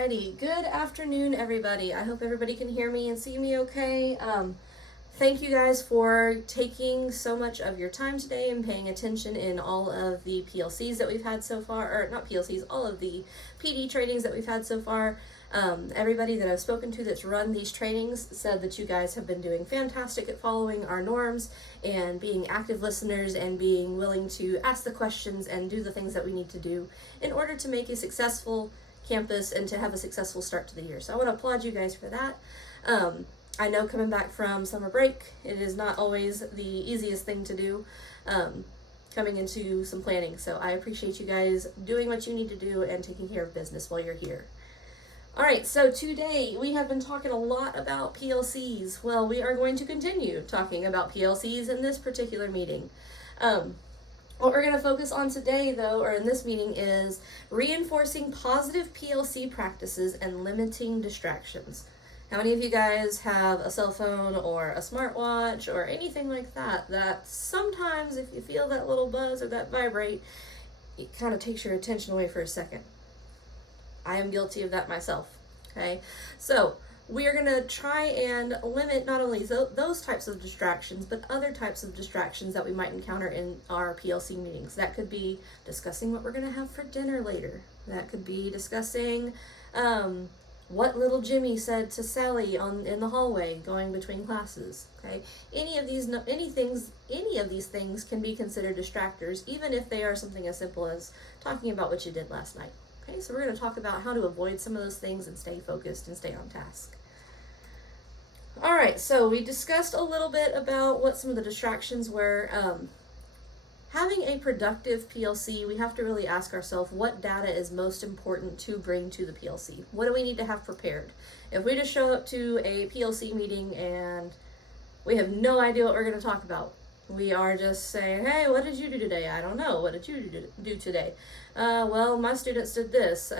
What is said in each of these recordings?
Alrighty, good afternoon everybody. I hope everybody can hear me and see me okay. Thank you guys for taking so much of your time today and paying attention in all of the PLCs that we've had so far, or not PLCs, all of the PD trainings that we've had so far. Everybody that I've spoken to that's run these trainings said that you guys have been doing fantastic at following our norms and being active listeners and being willing to ask the questions and do the things that we need to do in order to make a successful campus and to have a successful start to the year. So I want to applaud you guys for that. I know coming back from summer break, it is not always the easiest thing to do, coming into some planning. So I appreciate you guys doing what you need to do and taking care of business while you're here. All right, so today we have been talking a lot about PLCs. Well, we are going to continue talking about PLCs in this particular meeting. What we're going to focus on today, though, or in this meeting, is reinforcing positive PLC practices and limiting distractions. How many of you guys have a cell phone or a smartwatch or anything like that, that sometimes if you feel that little buzz or that vibrate, it kind of takes your attention away for a second? I am guilty of that myself, okay? So we are going to try and limit not only those types of distractions, but other types of distractions that we might encounter in our PLC meetings. That could be discussing what we're going to have for dinner later. That could be discussing what little Jimmy said to Sally in the hallway going between classes, okay? Any of these things can be considered distractors, even if they are something as simple as talking about what you did last night. Okay, so we're going to talk about how to avoid some of those things and stay focused and stay on task. All right, so we discussed a little bit about what some of the distractions were. Having a productive PLC, we have to really ask ourselves what data is most important to bring to the PLC. What do we need to have prepared? If we just show up to a PLC meeting and we have no idea what we're going to talk about, we are just saying, hey, what did you do today? I don't know. What did you do today? Well, my students did this,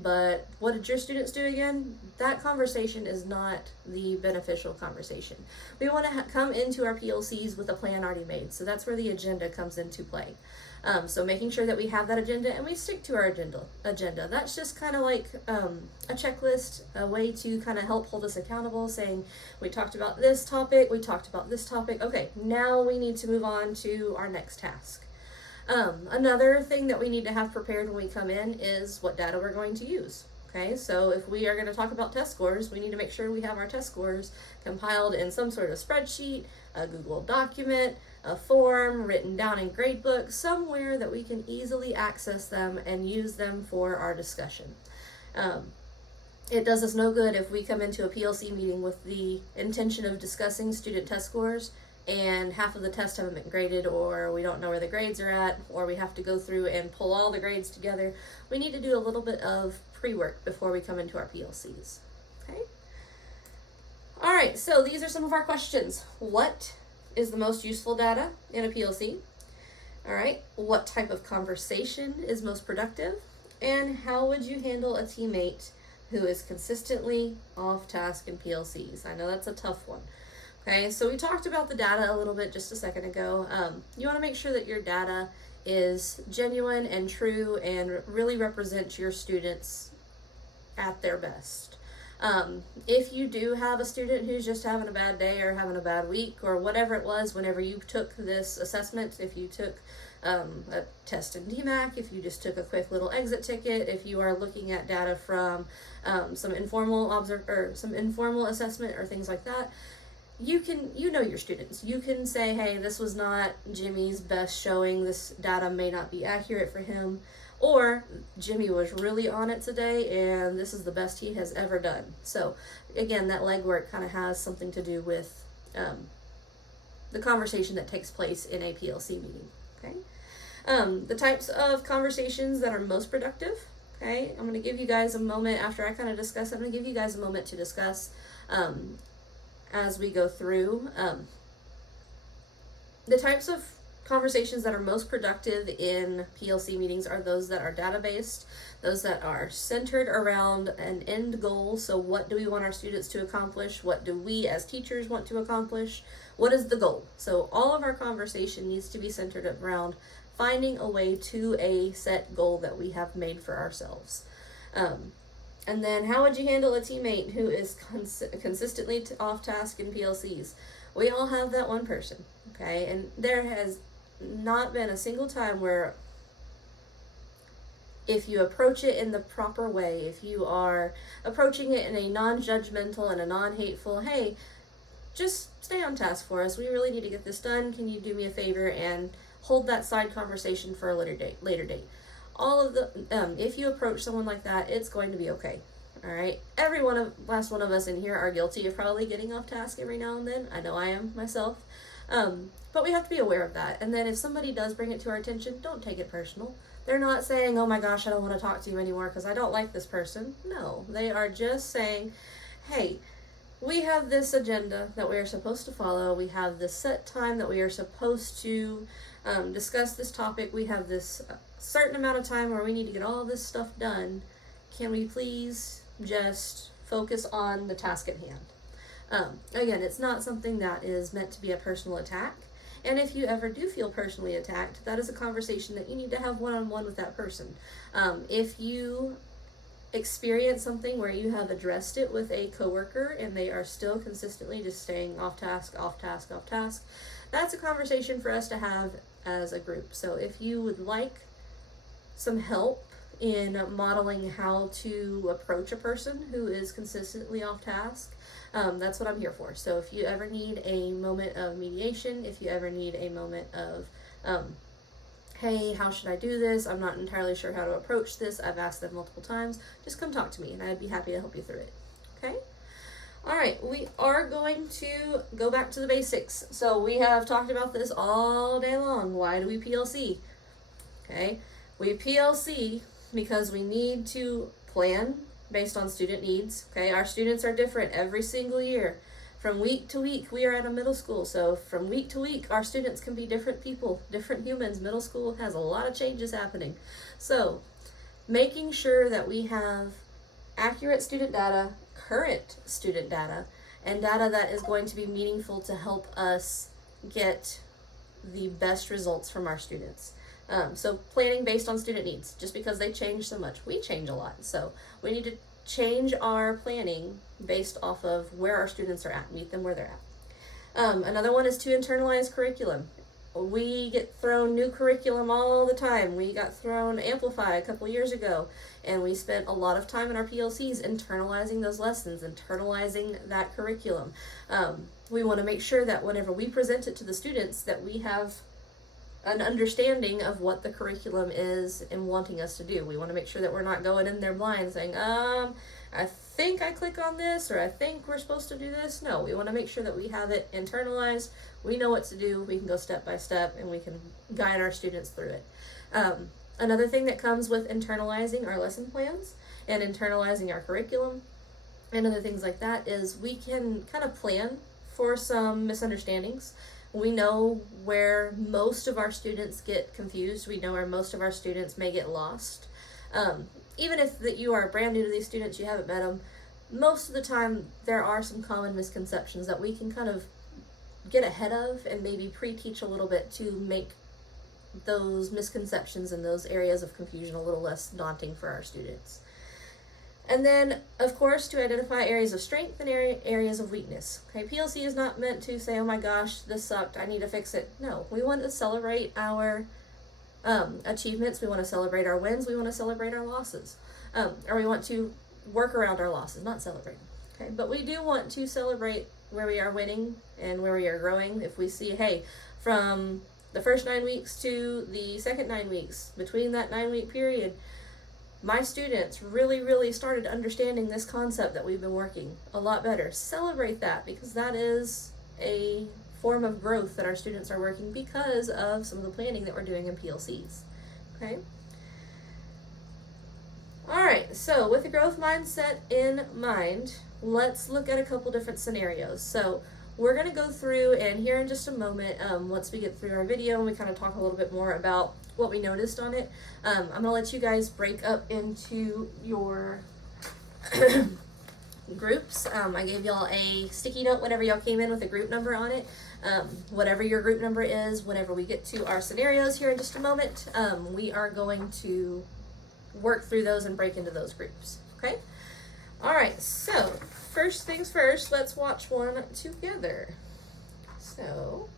but what did your students do again? That conversation is not the beneficial conversation. We want to come into our PLCs with a plan already made. So that's where the agenda comes into play. So making sure that we have that agenda and we stick to our agenda. That's just kind of like a checklist, a way to kind of help hold us accountable, saying we talked about this topic, we talked about this topic. Okay, now we need to move on to our next task. Another thing that we need to have prepared when we come in is what data we're going to use. Okay, so if we are going to talk about test scores, we need to make sure we have our test scores compiled in some sort of spreadsheet, a Google document, a form written down in gradebook, somewhere that we can easily access them and use them for our discussion. It does us no good if we come into a PLC meeting with the intention of discussing student test scores and half of the tests haven't been graded, or we don't know where the grades are at, or we have to go through and pull all the grades together. We need to do a little bit of pre-work before we come into our PLCs. Okay? All right, so these are some of our questions. What is the most useful data in a PLC? All right, what type of conversation is most productive? And how would you handle a teammate who is consistently off task in PLCs? I know that's a tough one. Okay, so we talked about the data a little bit just a second ago. You want to make sure that your data is genuine and true and really represents your students at their best. If you do have a student who's just having a bad day or having a bad week or whatever it was whenever you took this assessment, if you took a test in DMAC, if you just took a quick little exit ticket, if you are looking at data from some informal assessment or things like that, you know your students. You can say, hey, this was not Jimmy's best showing. This data may not be accurate for him. Or Jimmy was really on it today and this is the best he has ever done. So again, that legwork kind of has something to do with the conversation that takes place in a PLC meeting. Okay, the types of conversations that are most productive. Okay, I'm going to give you guys a moment after I kind of discuss. I'm going to give you guys a moment to discuss as we go through the types of conversations that are most productive in PLC meetings are those that are data-based, those that are centered around an end goal. So what do we want our students to accomplish? What do we as teachers want to accomplish? What is the goal? So all of our conversation needs to be centered around finding a way to a set goal that we have made for ourselves. And then how would you handle a teammate who is consistently off task in PLCs? We all have that one person, okay? And there has not been a single time where, if you approach it in the proper way, if you are approaching it in a non-judgmental and a non-hateful, hey, just stay on task for us, we really need to get this done, can you do me a favor, and hold that side conversation for a later date. All of the, if you approach someone like that, it's going to be okay. All right. Last one of us in here are guilty of probably getting off task every now and then. I know I am myself. But we have to be aware of that. And then if somebody does bring it to our attention, don't take it personal. They're not saying, oh my gosh, I don't want to talk to you anymore because I don't like this person. No, they are just saying, hey, we have this agenda that we are supposed to follow. We have this set time that we are supposed to discuss this topic. We have this certain amount of time where we need to get all this stuff done. Can we please just focus on the task at hand? Again, it's not something that is meant to be a personal attack. And if you ever do feel personally attacked, that is a conversation that you need to have one-on-one with that person. If you experience something where you have addressed it with a coworker and they are still consistently just staying off task, that's a conversation for us to have as a group. So if you would like some help in modeling how to approach a person who is consistently off task, that's what I'm here for. So if you ever need a moment of mediation, if you ever need a moment of hey, how should I do this? I'm not entirely sure how to approach this. I've asked them multiple times. Just come talk to me and I'd be happy to help you through it. Okay? All right, we are going to go back to the basics. So we have talked about this all day long. Why do we PLC? Okay? We PLC because we need to plan based on student needs. Okay? Our students are different every single year. From week to week, we are at a middle school, so from week to week, our students can be different people, different humans. Middle school has a lot of changes happening. So, making sure that we have accurate student data, current student data, and data that is going to be meaningful to help us get the best results from our students. So, planning based on student needs. Just because they change so much, we change a lot. So, we need to change our planning based off of where our students are at, meet them where they're at. Another one is to internalize curriculum. We get thrown new curriculum all the time. We got thrown Amplify a couple years ago, and we spent a lot of time in our PLCs internalizing those lessons, internalizing that curriculum. We want to make sure that whenever we present it to the students that we have an understanding of what the curriculum is and wanting us to do. We want to make sure that we're not going in there blind saying, I think I click on this, or I think we're supposed to do this. No, we want to make sure that we have it internalized. We know what to do. We can go step by step and we can guide our students through it. Another thing that comes with internalizing our lesson plans and internalizing our curriculum and other things like that is we can kind of plan for some misunderstandings. We know where most of our students get confused. We know where most of our students may get lost. Even if you are brand new to these students, you haven't met them, most of the time there are some common misconceptions that we can kind of get ahead of and maybe pre-teach a little bit to make those misconceptions and those areas of confusion a little less daunting for our students. And then, of course, to identify areas of strength and areas of weakness. Okay, PLC is not meant to say, oh my gosh, this sucked, I need to fix it. No, we want to celebrate our achievements, we want to celebrate our wins, we want to celebrate our losses. Or we want to work around our losses, not celebrate. Okay, but we do want to celebrate where we are winning and where we are growing. If we see, hey, from the first 9 weeks to the second 9 weeks, between that 9-week period, my students really started understanding this concept that we've been working a lot better. Celebrate that, because that is a form of growth that our students are working because of some of the planning that we're doing in PLCs. Okay? Alright, so with the growth mindset in mind, let's look at a couple different scenarios. So we're going to go through, and here in just a moment, once we get through our video and we kind of talk a little bit more about what we noticed on it, I'm going to let you guys break up into your groups. I gave y'all a sticky note whenever y'all came in with a group number on it. Whatever your group number is, whenever we get to our scenarios here in just a moment, we are going to work through those and break into those groups. Okay? All right, so first things first, let's watch one together. So,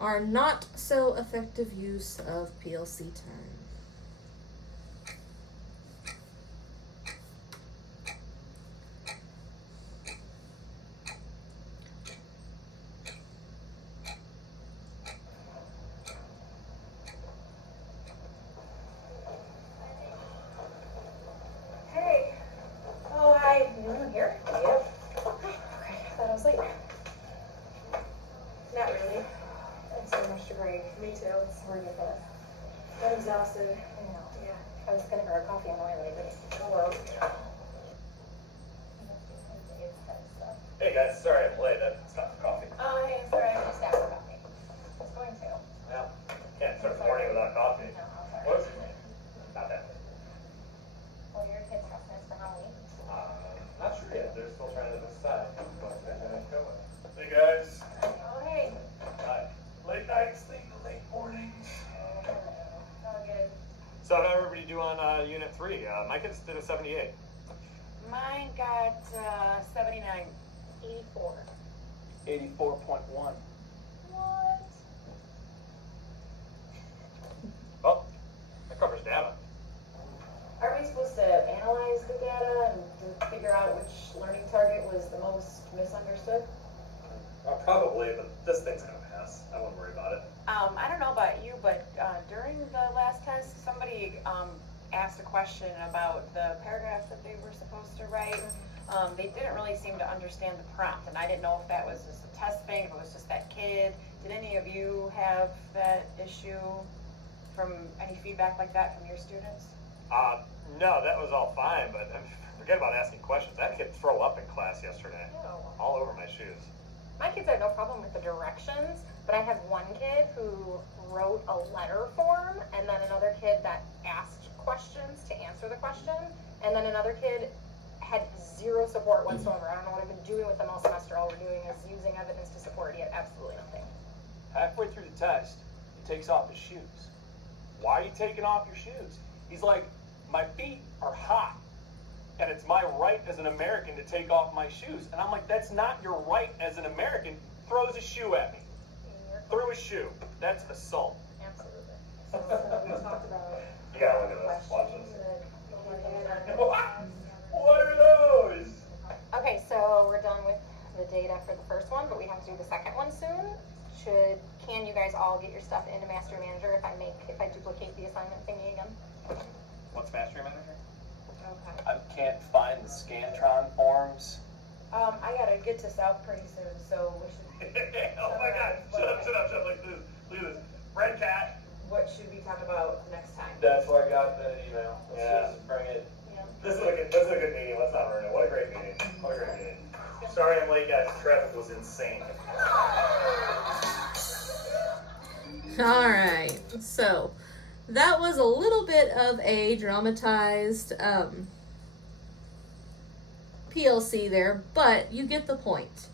our not so effective use of PLC time. Hey. Oh, hi. You here? Yep. Okay, I thought I was late. Not really. It's so much to grade. Me too. It's ridiculous. I'm exhausted. I know. Yeah. I was gonna grab coffee on the way, but I didn't. Oh well. Hey guys, sorry I'm late. I stopped for coffee. Oh, hey, sorry. I just asked for coffee. I was going to. Yeah. Can't start the morning without coffee. No, I'm sorry. Whoops. Not that. Well, your kids' costumes for Halloween. Not sure yet. They're still trying to decide what they're gonna go with. Hey guys. Oh, hey. Hi. Late nights, late mornings. Oh, good. So how everybody do on unit 3? My kids did a 78. Mine got 79. 84. 84.1. What? Well, that covers data. Are we supposed to analyze the data and figure out which learning target was the most misunderstood? Probably, but this thing's gonna pass. I wouldn't worry about it. I don't know about you, but during the last test, somebody asked a question about the paragraph that they were supposed to write. They didn't really seem to understand the prompt, and I didn't know if that was just a test thing, if it was just that kid. Did any of you have that issue from any feedback like that from your students? No, that was all fine, but forget about asking questions. I had a kid throw up in class yesterday. All over my shoes. My kids had no problem with the directions, but I had one kid who wrote a letter form, and then another kid that asked questions to answer the question, and then another kid had zero support whatsoever. I don't know what I've been doing with them all semester. All we're doing is using evidence to support. He had absolutely nothing. Halfway through the test, he takes off his shoes. Why are you taking off your shoes? He's like, my feet are hot, and it's my right as an American to take off my shoes. And I'm like, that's not your right as an American. Throws a shoe at me. Threw a shoe. That's assault. Absolutely. So we talked about You gotta look at this. Watch questions this. that What are those? Okay, so we're done with the data for the first one, but we have to do the second one soon. Can you guys all get your stuff into Master Manager if I duplicate the assignment thingy again? What's Mastery Manager? Okay. I can't find the Scantron forms. I gotta get to South pretty soon, so we should. Oh my god. Shut up. Look at this. Look at this. Red cat. What should we talk about next time? That's why I got the email. Let's just bring it. Yeah. This is a good meeting. Let's not ruin it. What a great meeting. What a great meeting. Sorry I'm late, guys. Traffic was insane. All right, so that was a little bit of a dramatized PLC there, but you get the point.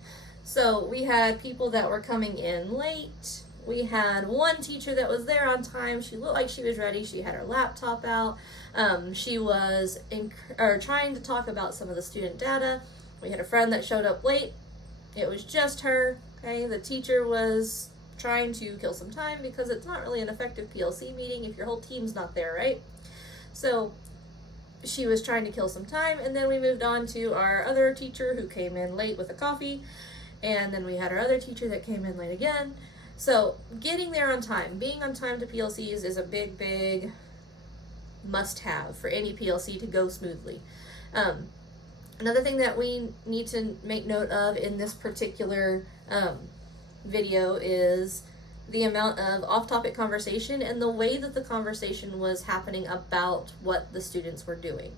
So we had people that were coming in late. We had one teacher that was there on time. She looked like she was ready. She had her laptop out. She was trying to talk about some of the student data. We had a friend that showed up late. It was just her. Okay, the teacher was trying to kill some time because it's not really an effective PLC meeting if your whole team's not there, right? So she was trying to kill some time, and then we moved on to our other teacher who came in late with a coffee, and then we had our other teacher that came in late again. So getting there on time, being on time to PLCs is a big must-have for any PLC to go smoothly. Another thing that we need to make note of in this particular video is the amount of off-topic conversation and the way that the conversation was happening about what the students were doing.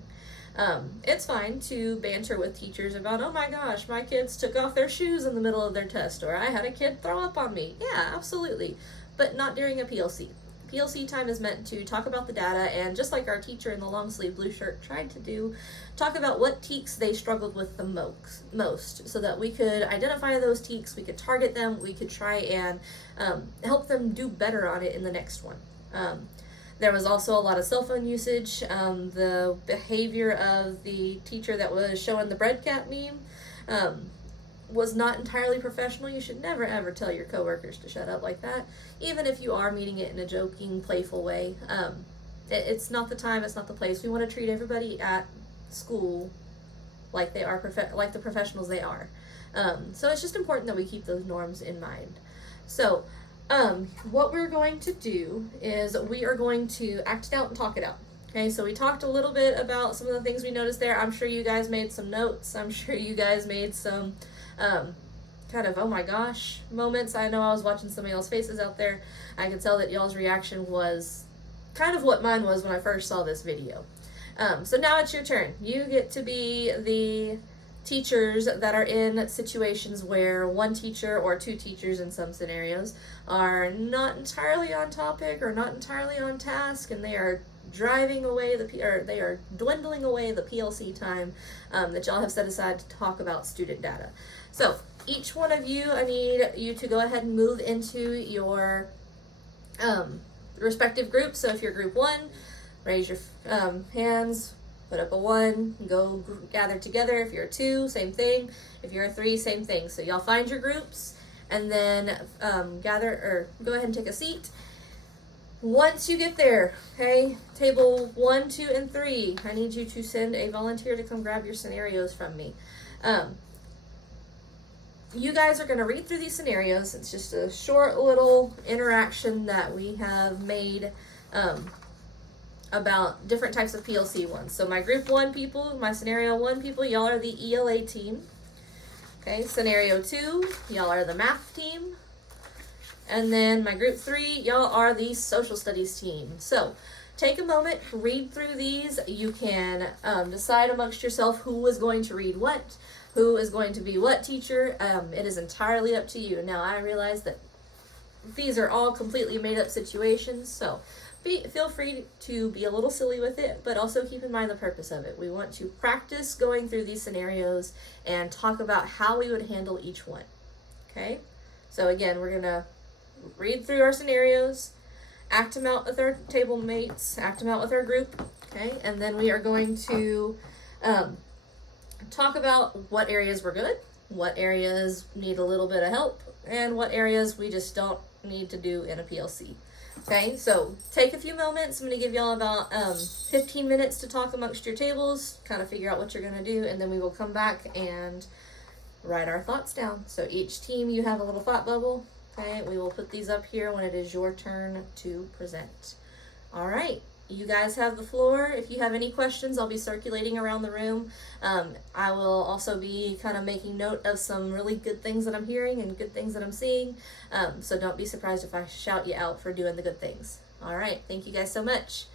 It's fine to banter with teachers about, oh my gosh, my kids took off their shoes in the middle of their test, or I had a kid throw up on me. Yeah, absolutely, but not during a PLC. PLC time is meant to talk about the data, and just like our teacher in the long sleeve blue shirt tried to do, talk about what teaks they struggled with the most, so that we could identify those teaks, we could target them, we could try and help them do better on it in the next one. There was also a lot of cell phone usage. The behavior of the teacher that was showing the bread cat meme was not entirely professional. You should never ever tell your coworkers to shut up like that, even if you are meaning it in a joking, playful way. It's not the time, it's not the place. We want to treat everybody at school like they are like the professionals they are. So it's just important that we keep those norms in mind. So what we're going to do is we are going to act it out and talk it out. Okay, so we talked a little bit about some of the things we noticed there. I'm sure you guys made some notes. I'm sure you guys made some kind of, oh my gosh moments. I know I was watching some of y'all's faces out there. I could tell that y'all's reaction was kind of what mine was when I first saw this video. So now it's your turn. You get to be the teachers that are in situations where one teacher or two teachers in some scenarios are not entirely on topic or not entirely on task, and they are driving away they are dwindling away the PLC time that y'all have set aside to talk about student data. So each one of you, I need you to go ahead and move into your respective groups. So if you're group 1, raise your hands, put up a 1, go gather together. If you're a 2, same thing. If you're a 3, same thing. So y'all find your groups and then gather, or go ahead and take a seat. Once you get there, okay, table 1, 2, and 3, I need you to send a volunteer to come grab your scenarios from me. You guys are going to read through these scenarios. It's just a short little interaction that we have made about different types of PLC ones. So my group 1 people, my scenario 1 people, y'all are the ELA team. Okay, scenario 2, y'all are the math team. And then my group 3, y'all are the social studies team. So take a moment, read through these. You can decide amongst yourself who is going to read what, who is going to be what teacher. It is entirely up to you. Now I realize that these are all completely made up situations, so feel free to be a little silly with it, but also keep in mind the purpose of it. We want to practice going through these scenarios and talk about how we would handle each one. Okay? So again, we're going to read through our scenarios, act them out with our table mates, act them out with our group, okay? And then we are going to talk about what areas were good, what areas need a little bit of help, and what areas we just don't need to do in a PLC. Okay, so take a few moments. I'm going to give y'all about 15 minutes to talk amongst your tables, kind of figure out what you're going to do, and then we will come back and write our thoughts down. So each team, you have a little thought bubble. Okay, we will put these up here when it is your turn to present. All right, you guys have the floor. If you have any questions, I'll be circulating around the room. I will also be kind of making note of some really good things that I'm hearing and good things that I'm seeing. So don't be surprised if I shout you out for doing the good things. All right, thank you guys so much.